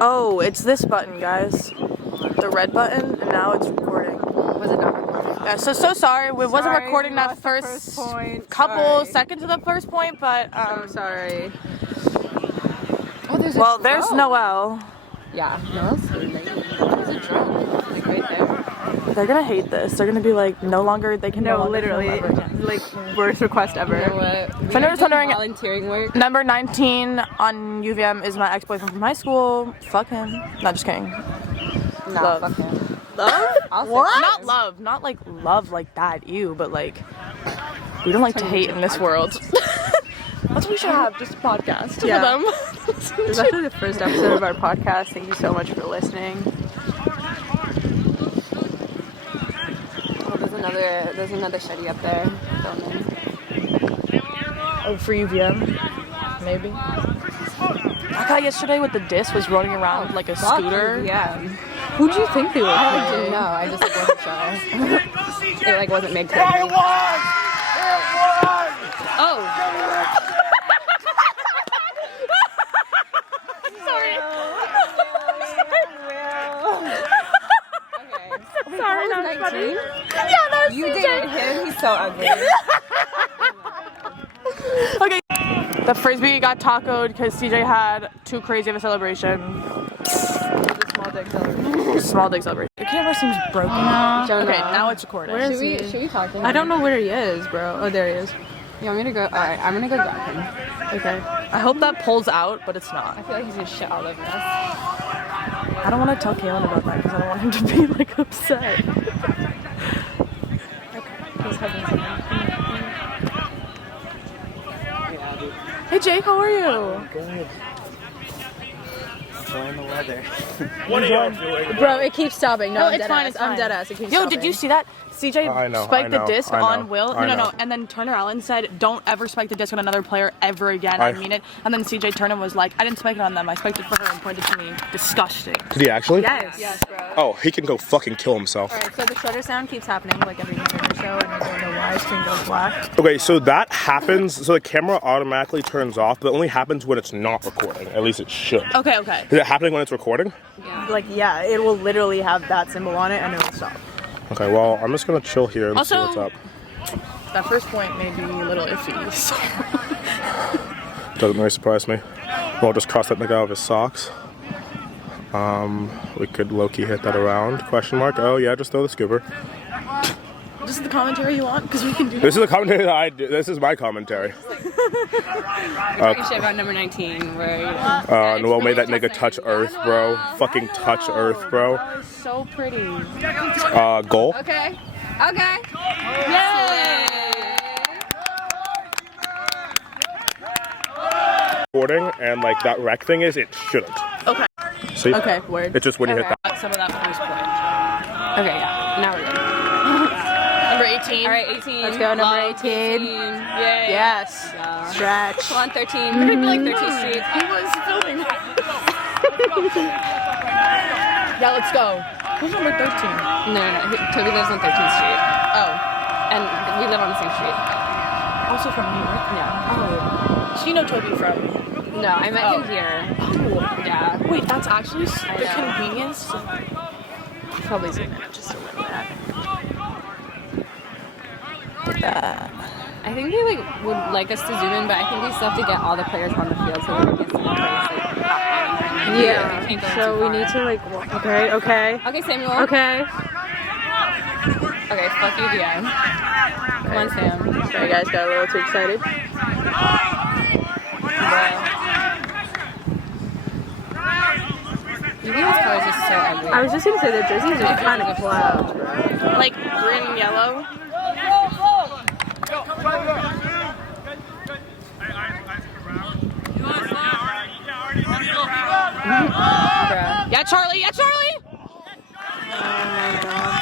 Oh, it's this button, guys. The red button, and now it's recording. Was it not recording? Yeah, so sorry. We wasn't recording that first couple seconds of the first point, but I'm sorry. Oh, there's Noelle. Yeah, Noelle's sleeping. There's a drone, like right there. They're gonna hate this. They're gonna be like, no longer they can. No, literally, like worst request ever. You know what? If anyone's wondering, volunteering work. Number 19 on UVM is my ex-boyfriend from high school. Fuck him. Not just kidding. No, Love. fuck him. Love? What? Not love. Not like love like that. Ew. But like, we don't like to hate in this world. That's what we should have. Just a podcast for them. This is actually the first episode of our podcast. Thank you so much for listening. There's another study up there filming. Oh, for UVM? Maybe. That guy yesterday with the disc was running around like a scooter. Yeah. Who'd you think they were? I didn't know. I just like, wasn't sure. It like wasn't made clear. It was! Oh. Sorry, that was funny. Yeah, that was You CJ. dated him? He's so ugly. Okay. The frisbee got tacoed because CJ had too crazy of a celebration. It was a small dick celebration. Small dick celebration. Your camera seems broken now. Okay, now it's recording. Where is he? Should we talk to him? I don't know where he is, bro. Oh, there he is. You want me to go? Alright, I'm gonna go grab him. Okay. I hope that pulls out, but it's not. I feel like he's gonna shit all over us. I don't want to tell Kaylin about that because I don't want him to be like upset. He's hugging someone. Hey Jake, how are you? Good. Enjoying the weather. What are y'all doing? Bro, it keeps stopping. No, it's fine. I'm dead ass. It keeps Yo, stopping. did you see that? CJ spiked the disc on Will. No, and then Turner Allen said, "Don't ever spike the disc on another player ever again. I mean it." And then CJ Turner was like, "I didn't spike it on them. I spiked it for her," and pointed to me. Disgusting. Did he actually? Yes. Yes, bro. Oh, he can go fucking kill himself. Alright, so the shutter sound keeps happening like every minute or so, and I don't know why screen goes black. Okay, so that happens. So the camera automatically turns off, but it only happens when it's not recording. At least it should. Okay. Is it happening when it's recording? Yeah. Like, yeah, it will literally have that symbol on it, and it will stop. Okay, well, I'm just gonna chill here and see what's up. That first point may be a little iffy. So. Doesn't really surprise me. We'll just cross that nigga out of his socks. We could low-key hit that around. Question mark? Oh yeah, just throw the scooper. This is the commentary you want? Because we can do This is the commentary that I do. This is my commentary. We're talking shit about number 19, where you know, Noel made that nigga touch earth, bro. Fucking touch earth, bro. That was so pretty. Goal. Okay. Yay! Recording and like that rec thing is, it shouldn't. Okay. See? Okay, word. It's just when you hit that. Some of that first point. Okay, yeah. Now we're good. Number 18. Alright, 18. Let's go, number 18. Yay. Yes. Yeah. Stretch. Come on, 13. We're gonna be like 13th Street. He was filming. Yeah, let's go. Who's number 13? No. Toby lives on 13th Street. Oh. And we live on the same street. Also from New York? Yeah. Oh. So you know Toby from? No, I met him here. Oh. Yeah. Wait, that's actually the convenience? I've probably seen it. Just don't remember that. I think they like would like us to zoom in, but I think we still have to get all the players on the field so that we can see the players like Yeah. can't go So too we far. need to like. Okay. Okay, Samuel. Okay. Okay, fuck you, DM. Come on, Sam. Sorry guys, got a little too excited. You think these colors are so ugly? I was just gonna say the jerseys are kind of clouds, bro. Like green and yellow. Yeah, Charlie.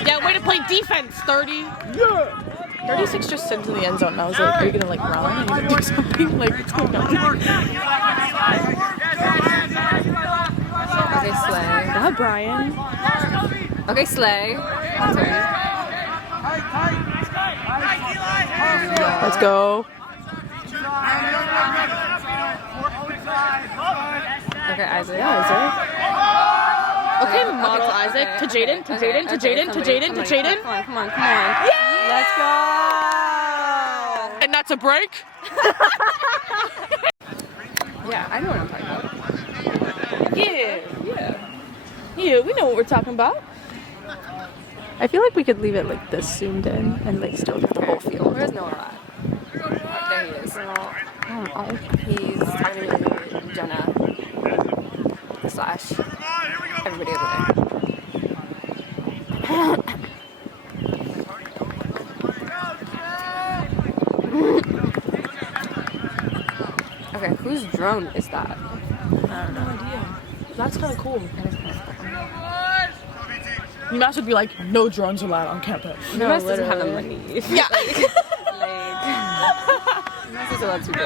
Yeah, way to play defense, 30. Yeah. 36 just sent to the end zone, and I was like, are you gonna like run? Are you gonna do something? Like, what's going on? Okay, Slay. Yeah, Brian. Okay, Slay. Sorry. Let's go. Okay, Isaac. Yeah, is there? Okay, model Isaac to Jaden, to Jaden, to Jaden, to Jaden, to Jaden. Come on. Yeah! Let's go! And that's a break? Yeah, I know what I'm talking about. Yeah, we know what we're talking about. I feel like we could leave it like this zoomed in and like still get the whole field. Where's Noah at? There he is. He's talking to Jenna / everybody over there. Okay, whose drone is that? I have no idea. That's kind of cool. Umass would be like, no drones allowed on campus. No, Umass doesn't have the money. Yeah. Umass is allowed to do.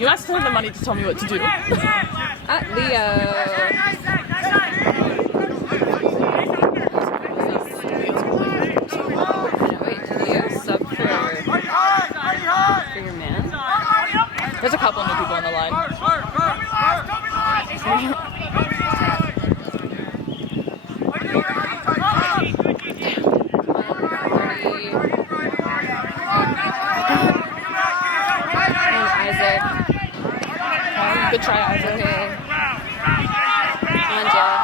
Umass doesn't have the money to tell me what to do. Leo. Wait, did Leo sub for your man? There's a couple new people on the line. Good try, Isaac. Okay. Come on, Jeff.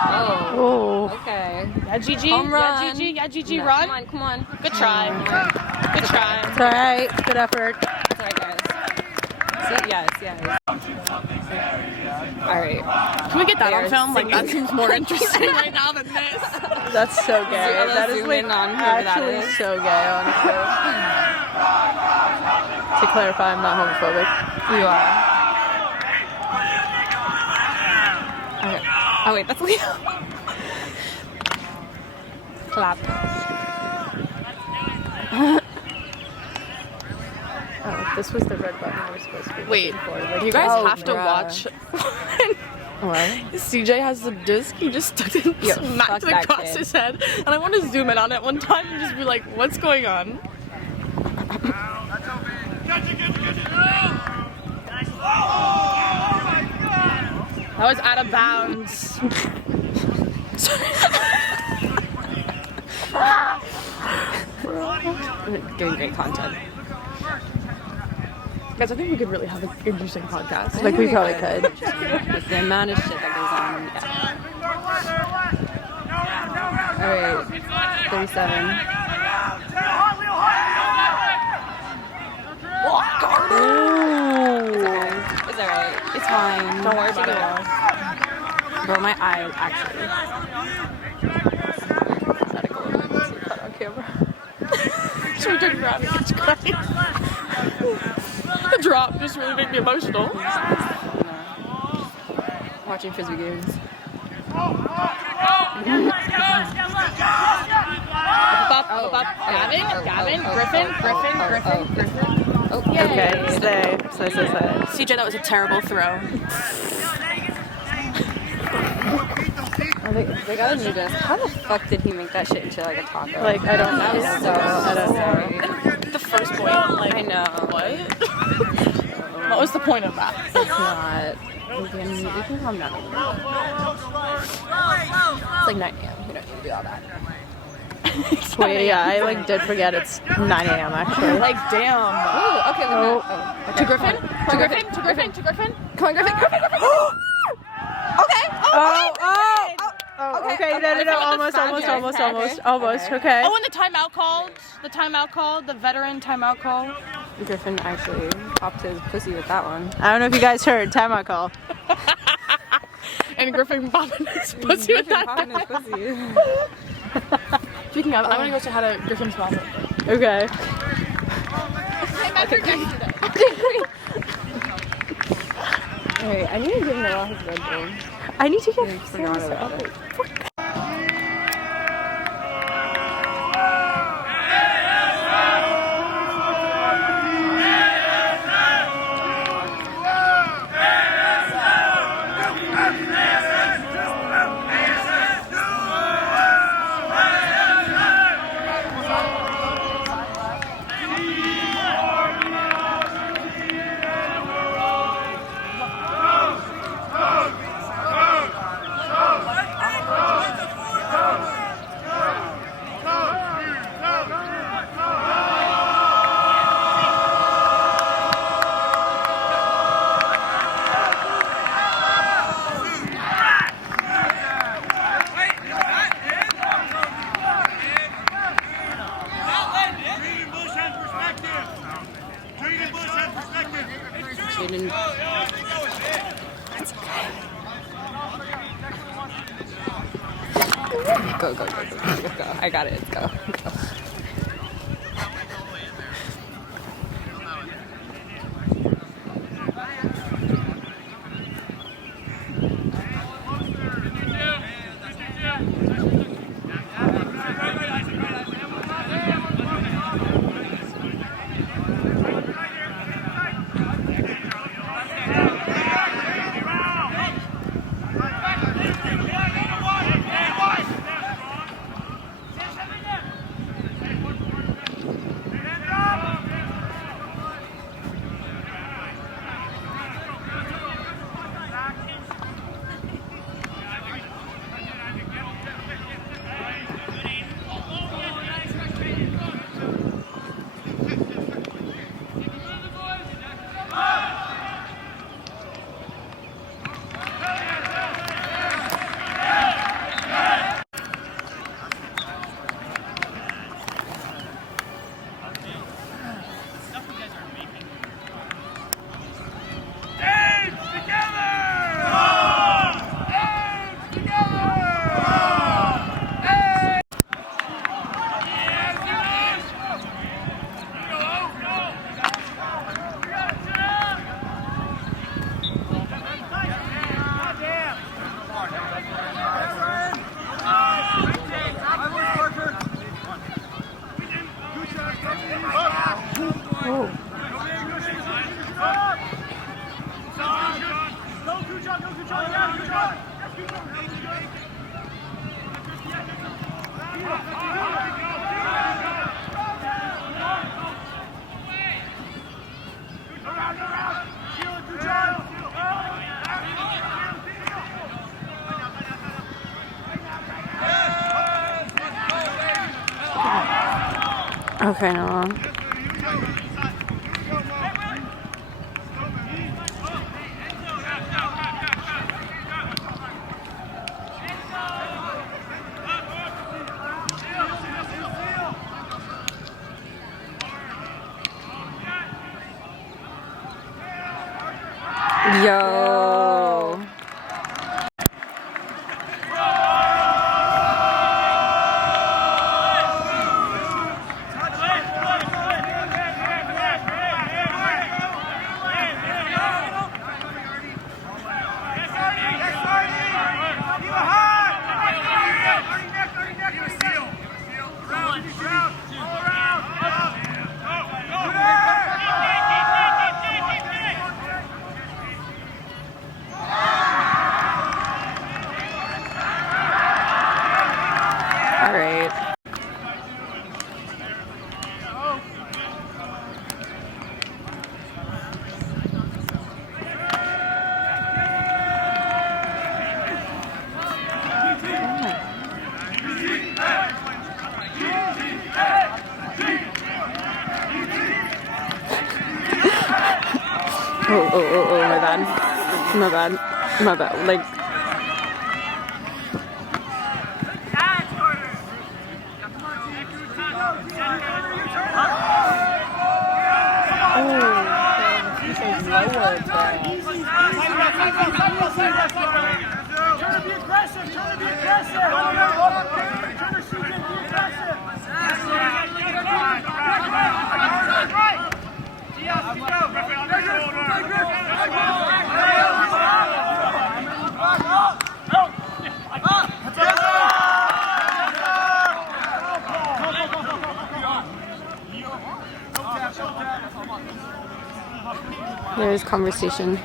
Oh. Okay. Yeah, GG. Home run. Yeah, GG. No, Run. Come on. Good try. Good try. It's alright. Good effort. It's alright, guys. See? Yes. Alright. Can we get that on film? Like, that seems more interesting right now than this. That's so gay. That is like on whoever that actually is. so gay, honestly. To clarify, I'm not homophobic. You are. Okay. Oh wait, that's Leo. Clap. Oh, this was the red button I was supposed to be Wait, looking for. Like, you guys oh, have to bruh. watch. What? CJ has the disc. He just stuck it smacked it across his head, and I want to zoom in on it one time and just be like, "What's going on?" That was out of bounds. Doing great content. Guys, I think we could really have an interesting podcast. Like, we probably could. With the amount of shit that goes on. Yeah. Alright. 37. It's alright. It's fine. Don't worry about it. Bro, my eye actually. On camera. So we turned around and it's crying. The drop just really made me emotional. Watching Frisbee games. Gavin, Griffin. Oh, Okay, stay. CJ, that was a terrible throw. They got a new disc. How the fuck did he make that shit into like a taco? Like, I don't know. I don't know. The first point, like, I know. what? What was the point of that? It's not. We can calm down. It's like 9 a.m. We don't need to do all that. Wait, yeah, I like did forget it's 9 a.m. actually. Like, damn. Oh, okay. Oh. To Griffin? To Griffin? Come on, Griffin. Okay. Okay, no, almost, okay. Oh, and the timeout called, the veteran timeout call. Griffin actually popped his pussy with that one. I don't know if you guys heard, timeout call. And Griffin popping his pussy with that. Popping his pussy. Speaking of, I'm gonna go say hi to Griffin's mom. Okay. Alright, I need to give Noah his red bull. I need to get Forgot about it. Go, go, go, go, go, go, go. I got it. Go, go. Okay, no. Yo. All right. Oh, my bad. My bad. My bad. Like, there's conversation.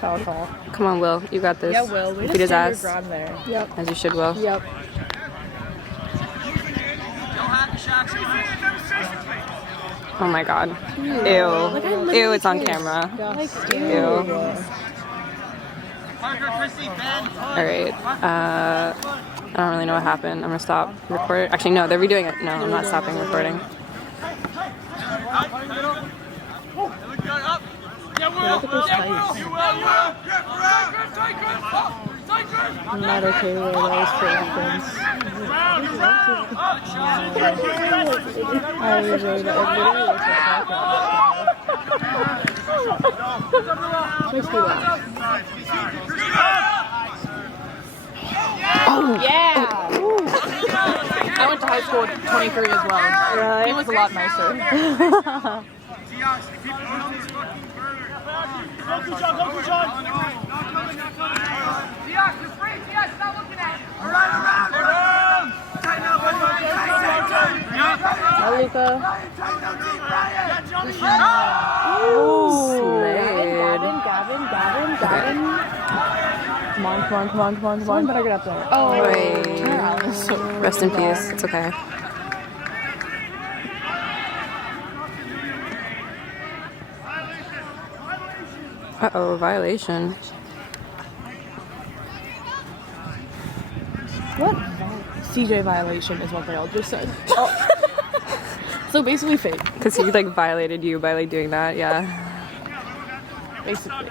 Foul call. Come on, Will. You got this. Yeah, Will. We Beat his ass. ground there. Yep. As you should, Will. Yep. Oh my god. Ew. Ew, it's on camera. Ew. Alright. I don't really know what happened. I'm gonna stop recording. Actually, no, they're redoing it. No, I'm not stopping recording. Look at those fights. I'm not okay with those for instance. I usually that makes me laugh. Oh yeah! went to high school at 23 as well. Really? He was a lot nicer. Hi, Luca. Slayed. Gavin. Come on. Someone better get up there. Oh, Wait. Allen's so Rest in peace. It's okay. Uh-oh, violation. What? CJ violation is what they all just said. Oh. So basically fake. Because he like violated you by like doing that, yeah. Basically.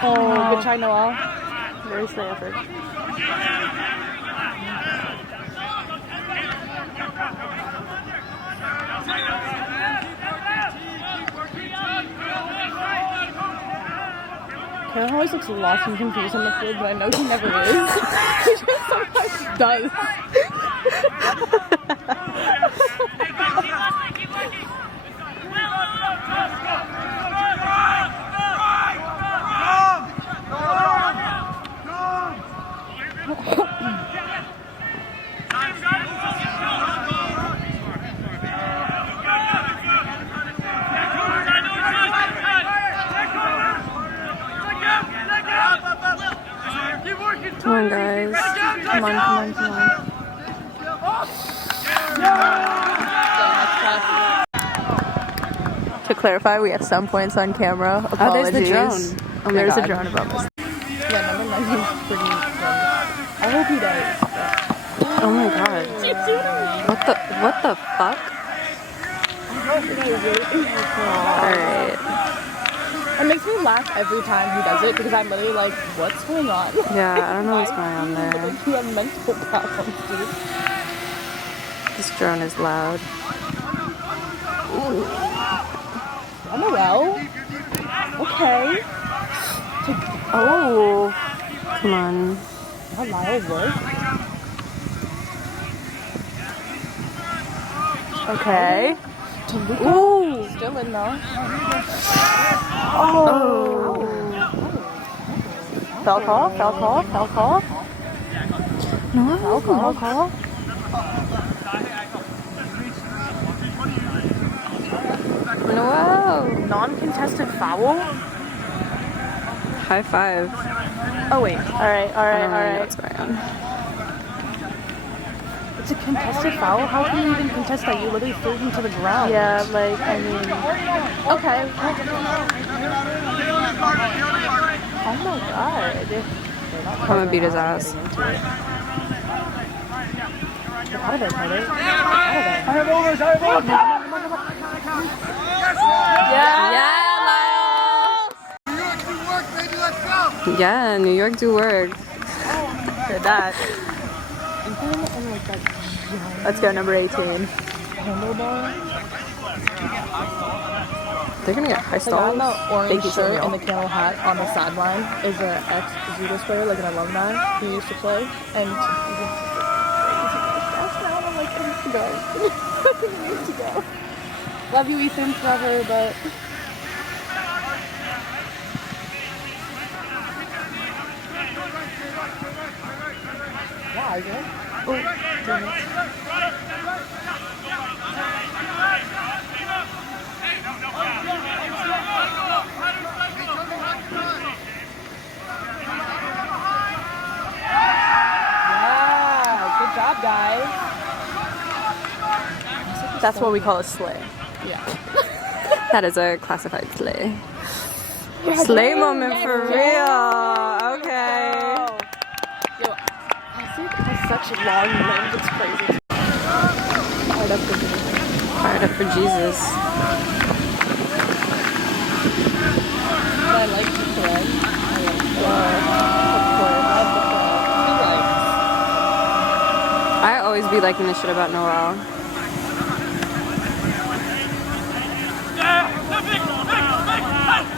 Oh, good try, Noel. Very slow effort. Karen always looks lost and confused on the field, but I know he never is. He just sometimes does. Come on, guys. Come on. To clarify, we have some points on camera. Oh, Apologies. there's the drone. Oh my There's God. a drone above us. Yeah, number 9 is pretty funny. I hope he does. Oh my God. What the fuck? Alright. It makes me laugh every time he does it because I'm literally like, what's going on? Yeah, I don't know what's going on there. You have mental problems, dude. This drone is loud. LOL. Okay. Oh. Come on. How Lyle work? Okay. Ooh. Still in though. Oh. Foul call. No. Foul call. No. Non-contested foul? High five. Oh wait. All right. I don't really know what's going on. It's a contested foul? How can you even contest that? You literally threw him to the ground. Yeah, like I mean. Okay. Oh my God. I'm gonna beat his ass. Get out of there, Tyler. Yeah, New York do work. Did that. Let's go, number 18. They're gonna get high The guy in stalls. the orange shirt and the camel hat on the sideline is an ex-Zoodisc player, like an alumni. He used to play, and he's now, and I'm like, I need to go. I need to go. Love you, Ethan, forever, but... Yeah, I guess. Oh, damn it. Good job, guys. That's what we call a slay. Yeah. That is a classified slay. Slay moment for real. Okay. Yo, Classic has such long limbs, it's crazy. Fired up for Jesus. Fired up for Jesus. I like the thread. I always be liking this shit about Noel.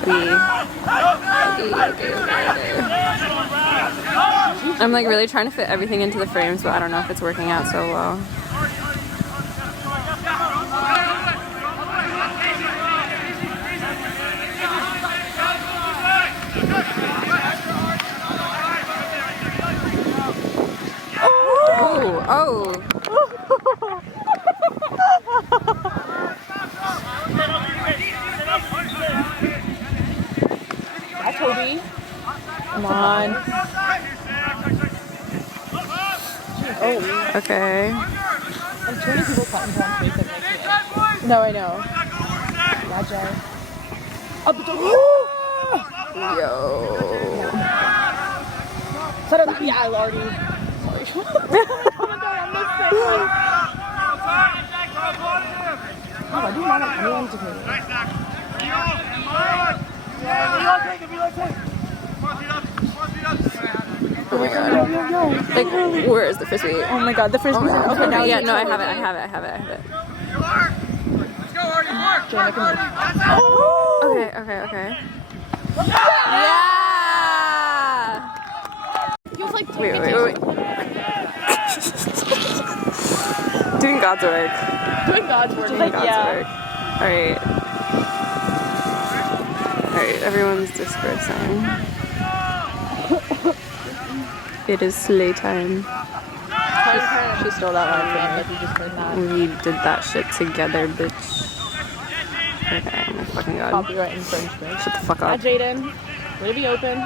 Okay. I'm like really trying to fit everything into the frames, but I don't know if it's working out so well. Oh! That's Toby. Come on. Oh. Okay. I'm turning people caught into one face that makes me itch. No, I know. Gotcha. Up the Yo. Set up. Yeah, Lardy. Sorry. Oh my god, I'm missing. Oh, I do not have anyone to play with. Oh my god. Like, where is the frisbee? Oh my god, the frisbee. Okay, now yeah, no, I have it. Okay. Yeah! He was like, Wait. Doing God's work. doing God's work. Doing God's work. Alright, everyone's dispersing. It is sleigh time. She stole that line from me, but you just heard that. We did that shit together, bitch. Okay, oh my fucking god. Copyright infringement. Shut the fuck Yeah, up. Jaden. Way to be open.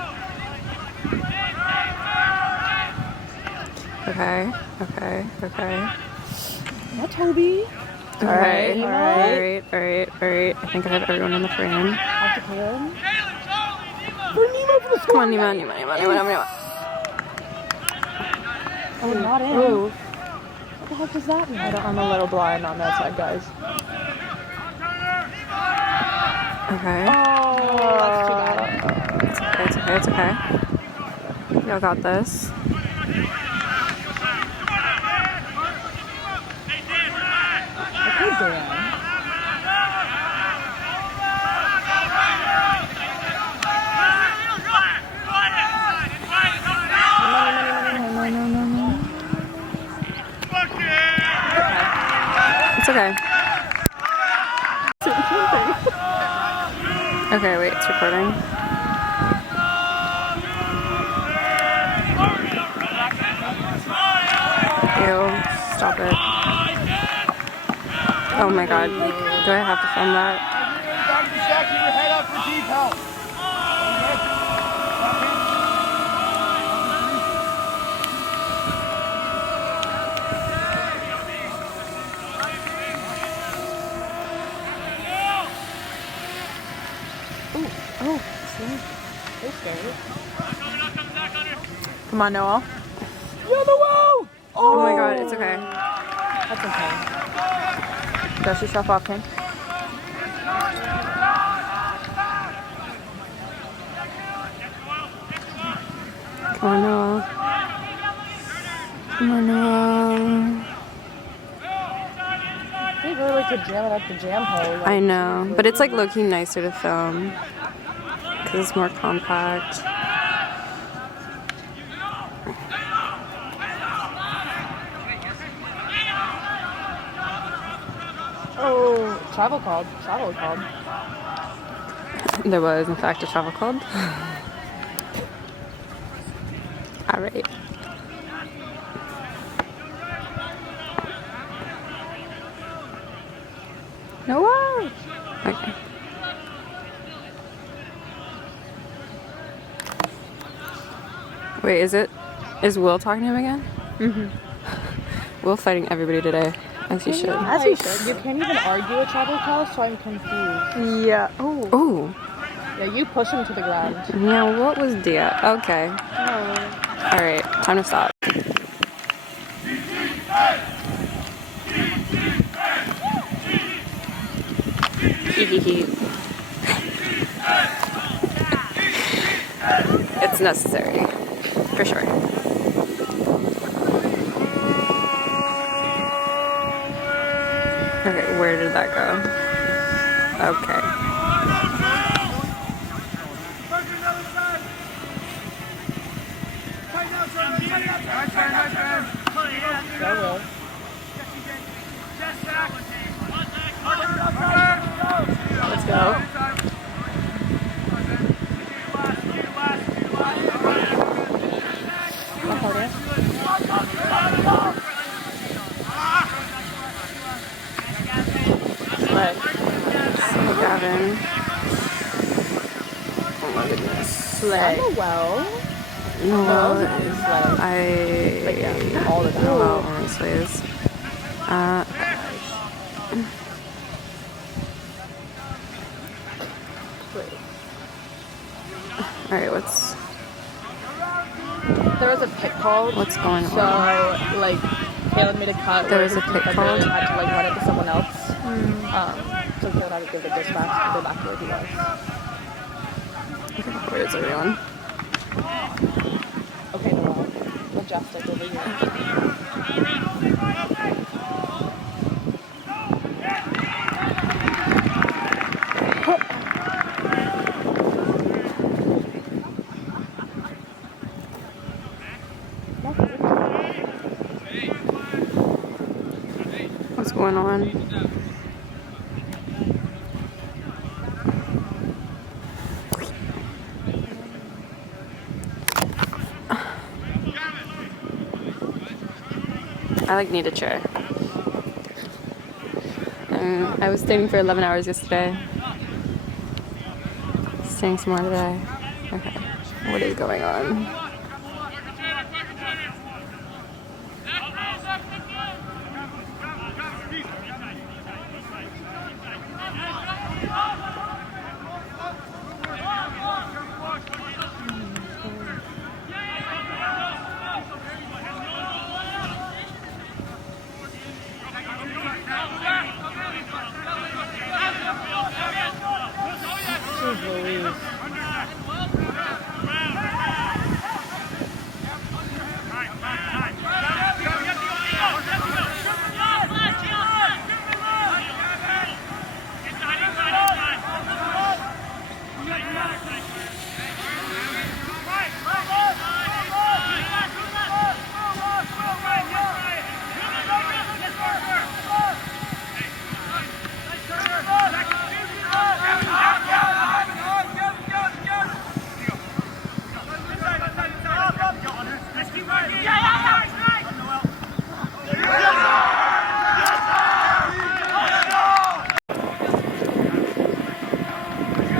Okay. Yeah, Toby. Alright. I think I have everyone in the frame. Have to put him. Come on, Nima. Oh, not in. Ooh. What the heck does that mean? I'm a little blind on that side, guys. Okay. Oh, that's too bad. It's okay. Y'all got this. Okay, Dan. It's okay. Okay, wait, it's recording. Ew, stop it. Oh my god, do I have to film that? Come on, Noel. Oh my god, it's okay. That's okay. Dust yourself off, King. Come on, Noel. We really like to jam it at the jam hole. I know, but it's like low-key nicer to film because it's more compact. Oh, travel called. There was, in fact, a travel called. Alright. Noah! Okay. Wait, is Will talking to him again? Mm-hmm. Will fighting everybody today, as he should. As he should. You can't even argue a travel call, so I'm confused. Yeah. Oh. Ooh. Yeah, you push him to the ground. Yeah, what was Dia? Okay. Oh. Alright, time to stop. it's necessary, for sure. Okay, where did that go? Okay. Let's go. Gavin. Oh my goodness. Slay. Well. No, Like, yeah, all the time. well, honestly is. Alright, There was a pick called. what's going on? So, like, Caleb made a cut. There where was a his pick defender called? had to, like, run it to someone else. So Caleb had to give the disc back and go back to where he was. Where's everyone? Okay, well, Majestic over here. What's going on? I like need a chair. I was staying for 11 hours yesterday. Staying some more today. Okay. What is going on?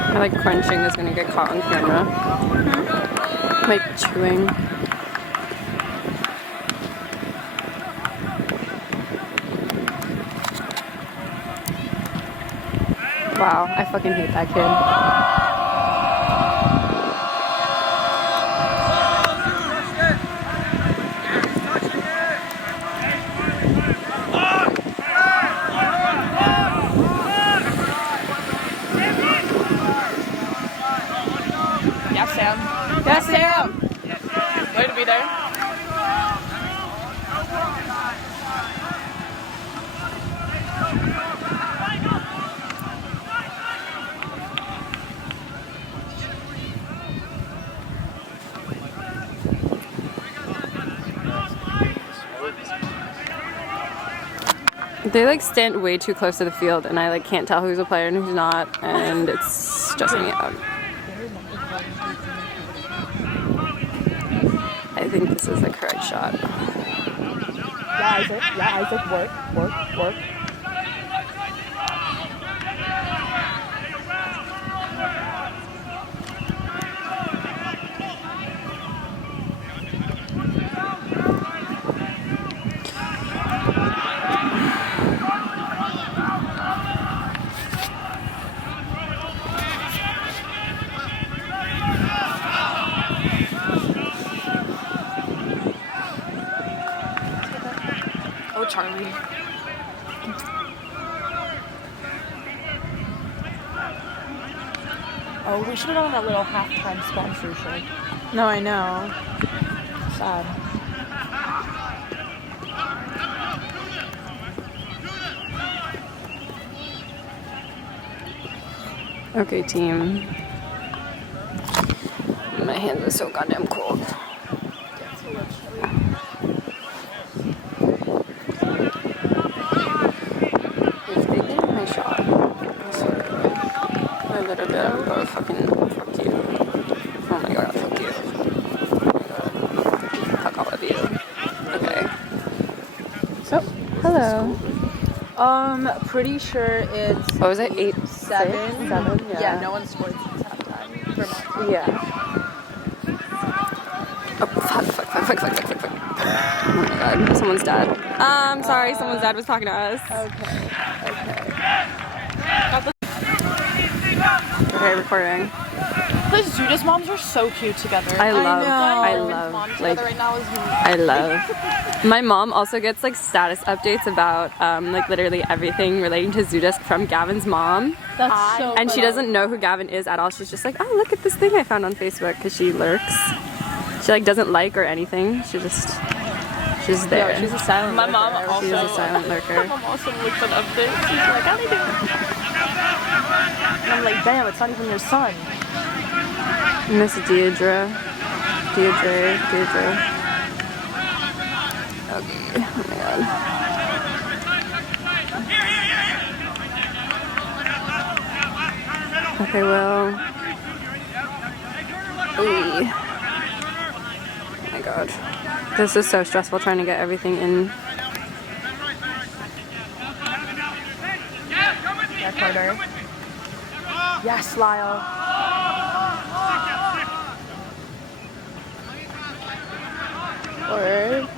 I like crunching is gonna get caught on camera. Like chewing. Wow, I fucking hate that kid. Yes, Sam. Way to be there. They like stand way too close to the field, and I like can't tell who's a player and who's not, and it's stressing me out. I think this is the correct shot. Yeah, Isaac. Yeah, Isaac. Work. Oh, Charlie. Oh, we should have done that little halftime sponsorship. No, I know. Sad. Okay, team. My hands are so goddamn cold. It's taking my shot. A little bit of a fucking fuck you. Oh my god, fuck you. Oh my god. Fuck all of you. Okay. So, hello. Pretty sure it's What was it? 8-7? 7. 7? Yeah, no one scored since halftime. For my Yeah. Oh, fuck. Oh my god, someone's dad. Sorry, someone's dad was talking to us. Okay, recording. Those Zoodisc moms are so cute together. I love, Moms like, together right now is I love. My mom also gets like status updates about like literally everything relating to Zoodisc from Gavin's mom. That's so And she doesn't know who Gavin is at all. She's just like, oh, look at this thing I found on Facebook, because she lurks. She like doesn't like or anything. She's there. Yeah, she's a silent My lurker. mom also. She's a silent lurker. My mom also looks at updates. She's like, how do you do? And I'm like, damn, it's not even your son. Miss Deirdre. Deirdre. Okay. Oh my god. Okay, well. Ooh. Oh my god. This is so stressful trying to get everything in. Yeah, Carter. Yes, Lyle. Word.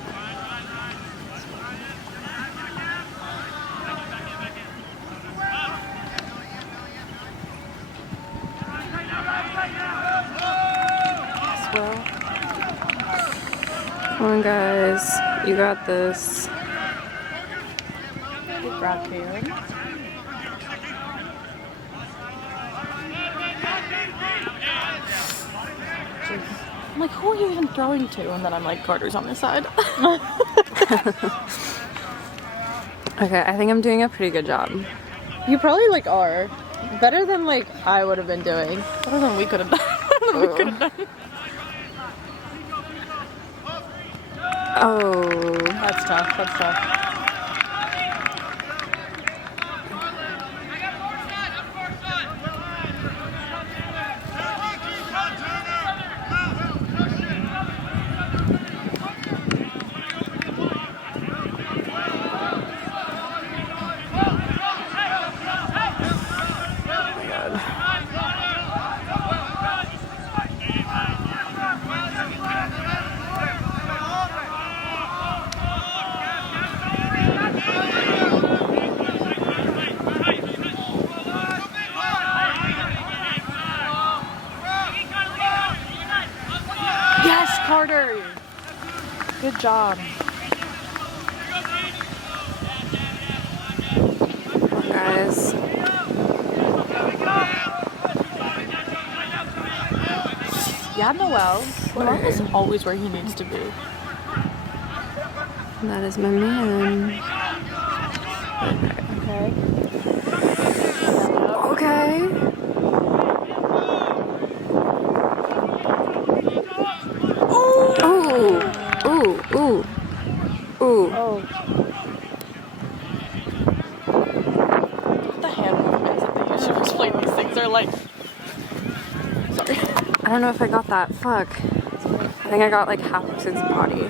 Come on, guys. You got this. Good grab, Karen. I'm like, who are you even throwing to? And then I'm like, Carter's on this side. Okay, I think I'm doing a pretty good job. You probably like are. Better than like I would have been doing. Better than we could have done. Oh. That's tough. Yes, Carter. Good job. Guys. Yeah, Noel. Noel is always where he needs to be. That is my man. Okay. Ooh. Oh. The hand movements that they use to explain these things are like. Sorry. I don't know if I got that. Fuck. I think I got like half of his body.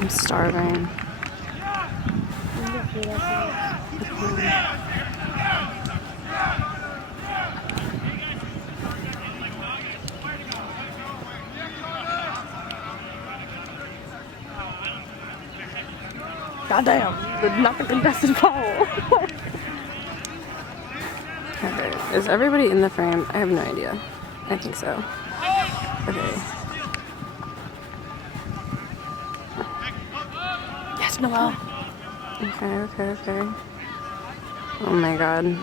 I'm starving. Goddamn. Not the contested foul. Okay. Is everybody in the frame? I have no idea. I think so. Okay. Yes, Noel. Okay. Oh my god.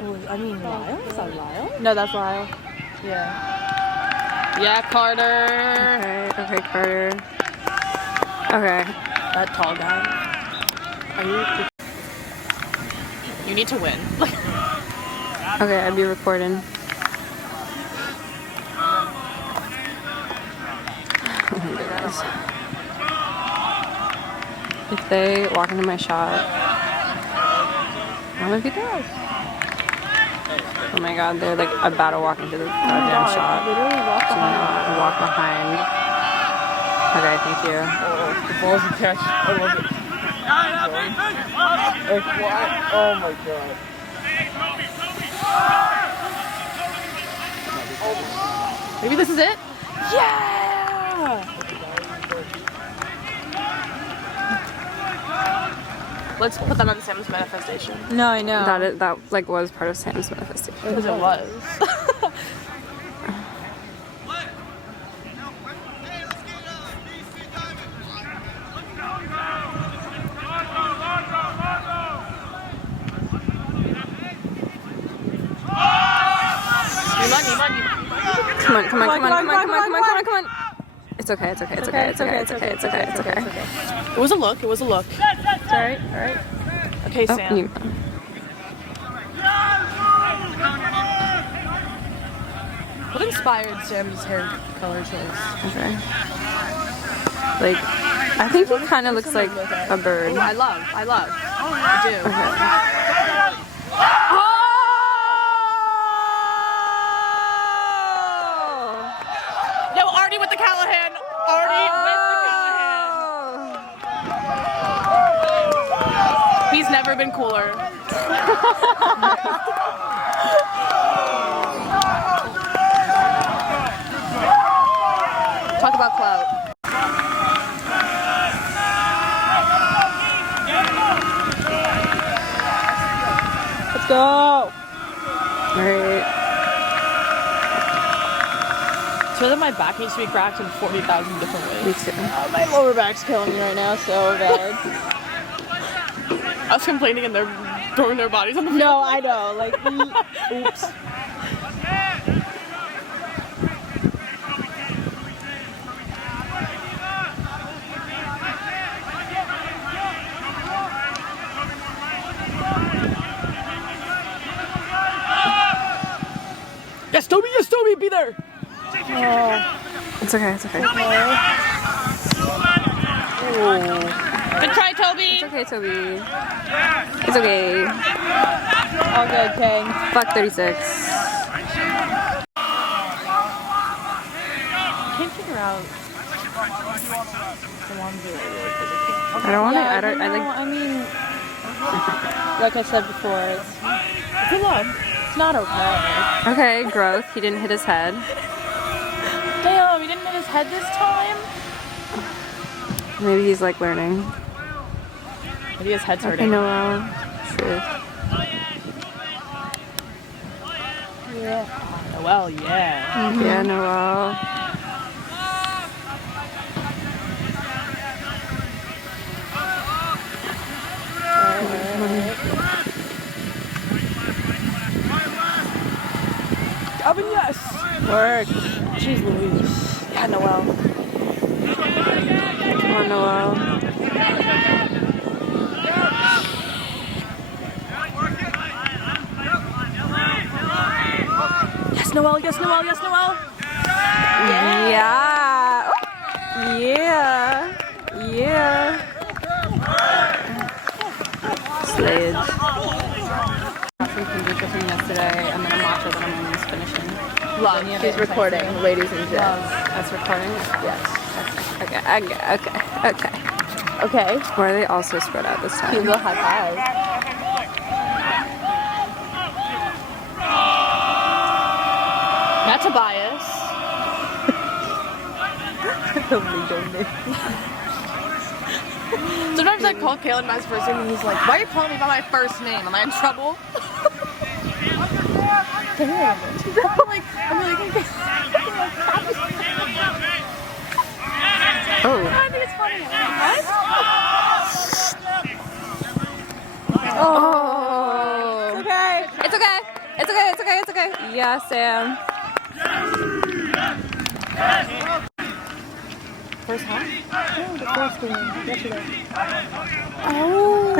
Oh, I mean, Lyle? Is that Lyle? No, that's Lyle. Yeah. Yeah, Carter. Okay, Carter. Okay. That tall guy. Are you? You need to win. Okay, I'd be recording. Guys. If they walk into my shot, I'm gonna be dead. Oh my god, they're like about to walk into the goddamn shot. Literally walk behind. Walk behind. Okay, thank you. The ball's a catch. I love it. Like, what? Oh my god. Maybe this is it? Yeah! Let's put that on Sam's manifestation. No, I know. That like was part of Sam's manifestation. Because it was. Come on. It's okay. It's okay. It was a look. It's alright. Okay, Oh, Sam. What inspired Sam's hair color choice? Okay. Like, I think he kind of looks like a bird. Ooh, I love. I do. Okay. Yo, Artie with the Callahan. He's never been cooler. Talk about clout. Let's go! Alright. So that my back needs to be cracked in 40,000 different ways. Me too. My lower back's killing me right now, so bad. I was complaining and they're throwing their bodies on the field. No, I know. Like, oops. Yes, Toby, be there. It's okay. Good try, Toby. It's okay, Toby. It's okay. All good, King. Fuck 36. I can't figure out the ones that I don't want to. Yeah, I don't. I like. I mean, like I said before, it's Good luck. not okay. Okay, growth. He didn't hit his head. Damn, he didn't hit his head this time. Maybe he's like learning. Maybe his head's Okay, hurting. Noel. Truth. Yeah. Well, yeah. Yeah, Noel. Alvin, yes. Work. Jeez Louise. Yeah, Noel. Come on, Noel. Yes, Noel. Yeah. Slayed. Some kombucha from yesterday, and then a matcha that I'm almost finishing. Love. She's recording, ladies and gents. That's recording? Yes. Okay. Okay. Why are they also spread out this time? Give a high five. Not Tobias. Sometimes I call Kaylin by his first name and he's like, why are you calling me by my first name? Am I in trouble? Damn. I'm like, Oh. I think it's funny. What? Oh. It's okay. It's okay. It's okay. It's okay. It's okay. Yeah, Sam. First half? No, the first game yesterday. Oh.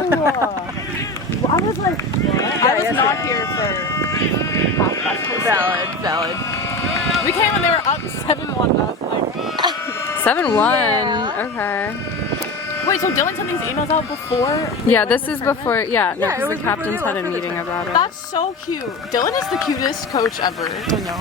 I was like, what? I was not here for half. Valid. We came when they were up 7-1 up. Like 7-1. Okay. Wait, so Dylan sent these emails out before? Yeah, this is before. Yeah, no, Yeah, it because was the before captains they had a left for the meeting tournament. about it. That's so cute. Dylan is the cutest coach ever. I know.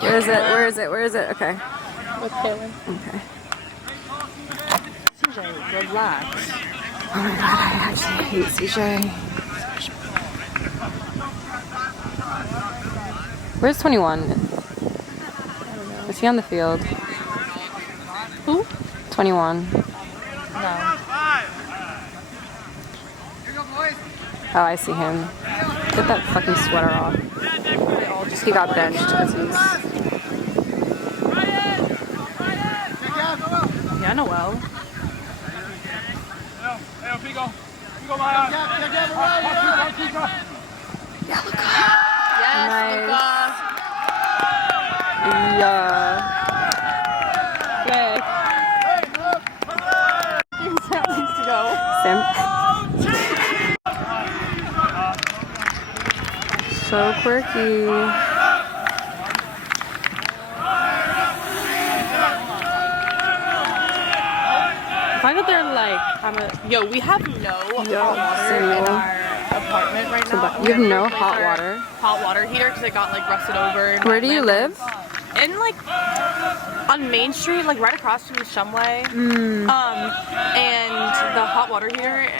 Where is it? Where is it? Where is it? Okay. With Taylor. Okay. CJ, relax. Oh my god, I actually hate CJ. Where's 21? Is he on the field? Who? 21. No. Oh, I see him. Get that fucking sweater off. He got benched because he's... Yeah, Noel. Yes, Luca. Yeah. Sam. So quirky. The fact that they're like, yo, we have no hot water in our apartment right now. You have no hot water? Hot water heater because it got like rusted over. And Where do you live? In like on Main Street, like right across from the Shumway. And the hot water heater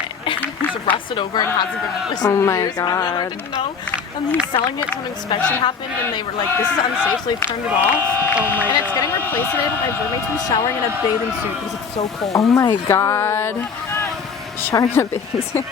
is rusted over and hasn't been replaced. Oh in my years. My landlord God. didn't know. And he's selling it, so an inspection happened, and they were like, "This is unsafe," so they turned it off. Oh my And it's getting replaced today, but my roommate's been showering in a bathing suit because it's so cold. Oh my god. Showering in a bathing suit.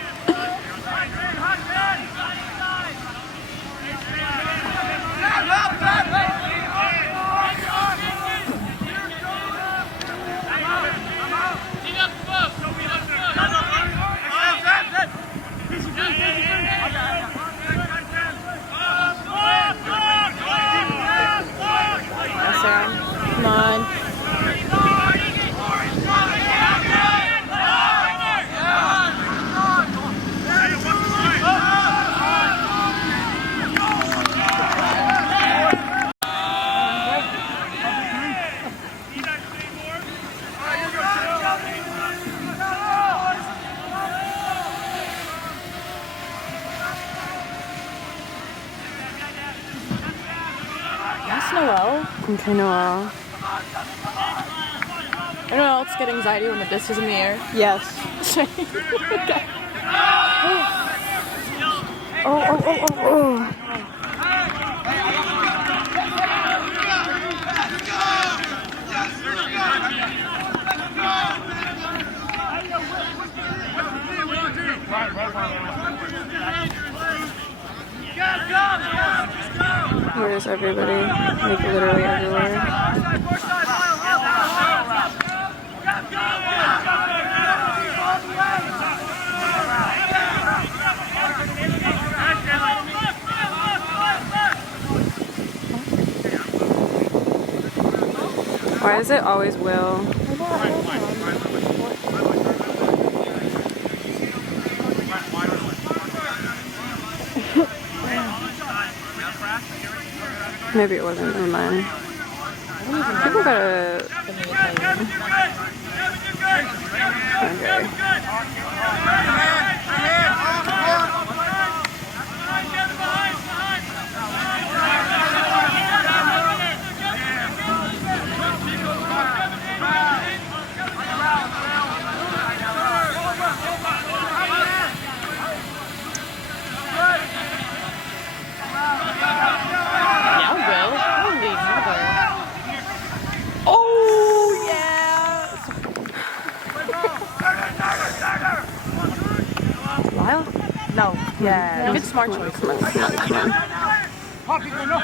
Come on. Yes, Noel. Okay, Noel. Anyone else get anxiety when the disc is in the air? Yes. Oh. Where's everybody? Like literally everywhere. Why is it always Will? Maybe it wasn't. Never mind. People gotta. Okay. Oh yeah. Lyle? No. Yeah. Good smart choice. Come on, come on, come on.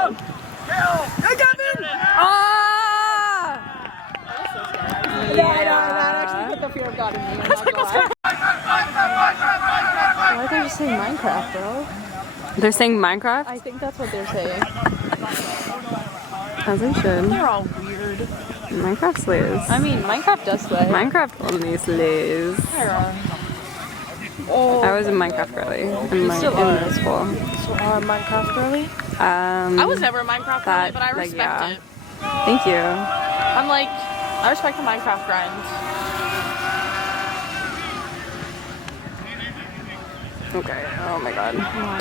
Hey, Kevin! Ah! Yeah, I know. That actually put the fear of God in me. I'm not gonna lie. Why are they just saying Minecraft, bro? They're saying Minecraft? I think that's what they're saying. As they should. They're all weird. Minecraft slays. I mean, Minecraft does slay. Minecraft only slays. Oh, I was a Minecraft girly in still middle school. so Minecraft girly? I was never a Minecraft girly, but I respect yeah. it. Thank you. I'm like, I respect the Minecraft grind. Okay. Oh my god.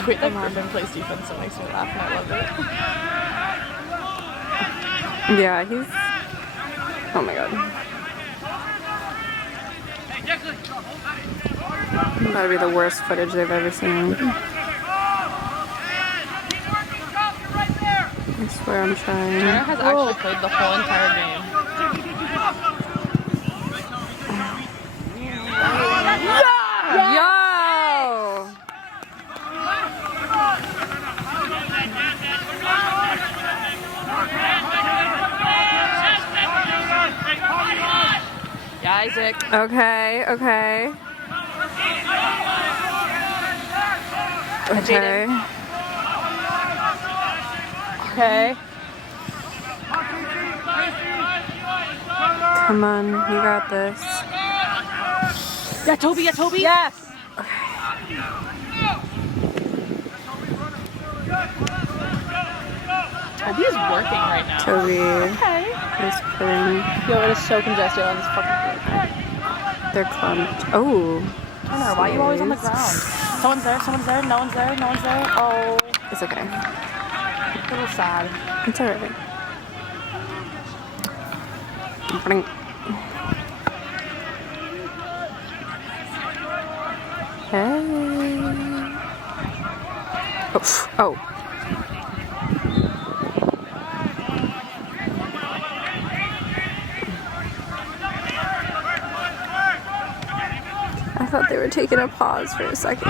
Wait, that Griffin plays defense, so it makes me laugh, and I love it. Yeah, he's. Oh my god. That'd be the worst footage they've ever seen. I swear I'm trying. Jenna has actually played the whole entire game. Yo! Yeah, Isaac. Okay, okay. Okay. Okay. Come on, you got this. Yeah, Toby, yeah, Toby. Yes! Toby is working right now. Toby Okay. is putting. Yo, it is so congested on this fucking field. They're clumped. Oh. Turner, why are you always on the ground? Someone's there, no one's there, no one's there. Oh, It's okay. a little sad. It's alright. I'm putting. Hey. Oh. Oh. I thought they were taking a pause for a second.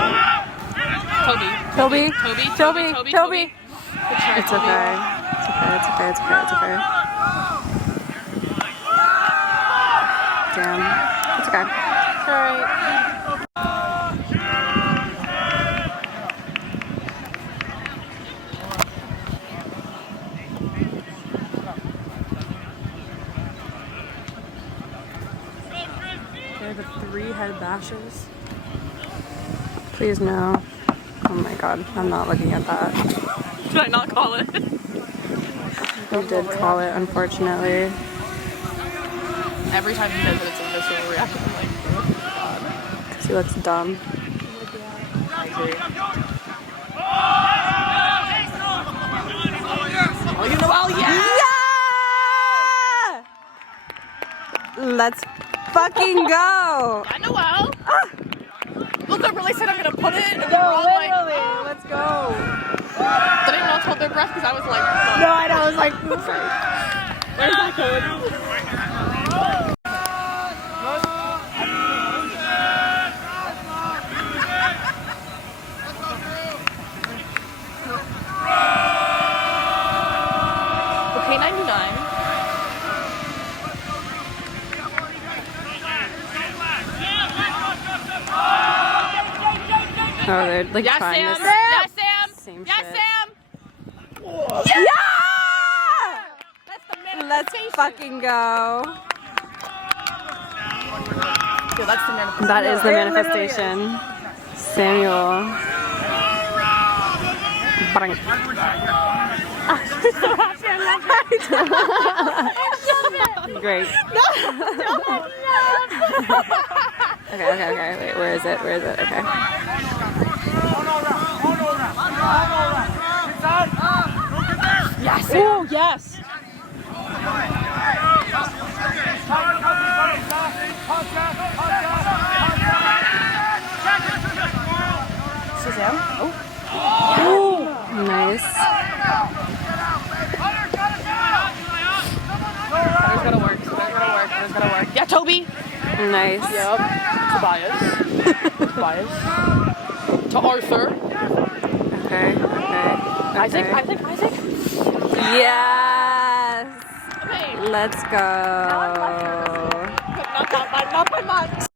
Toby. Toby. Toby. Toby. Toby. Toby. Good try, It's Toby. okay. It's okay. It's okay. It's okay. It's okay. Damn. It's okay. Alright. They're the 3 head bashes. Please no. Oh my god, I'm not looking at that. Did I not call it? You did call it, unfortunately. Every time he does it, it's a visceral reaction. I'm like, oh god. Because he looks dumb. I agree. Oh, you know, oh yeah! Yeah! Let's fucking go! I know well. Look, I really said I'm gonna put it, and then No, we're all like, literally. oh. Let's go. They didn't all hold their breath because I was like, fuck. No, I know. I was like, Where's that code? Okay, 99. Oh, they're like Yeah, trying Sam. this. Yeah, Sam. Same Yeah, shit. Sam. Yeah! That's the Let's manifestation. fucking go. Yeah, that's the manifestation. That is the manifestation. Samuel. Bang. Great. Okay. Wait, where is it? Okay. Yes. Oh, yes. Suzanne? Oh. Nice. There's gonna work. There's gonna work. Yeah, Toby. Nice. Yep. Tobias. To Arthur. Okay. Isaac. Yes. Okay. Let's go. Not by much.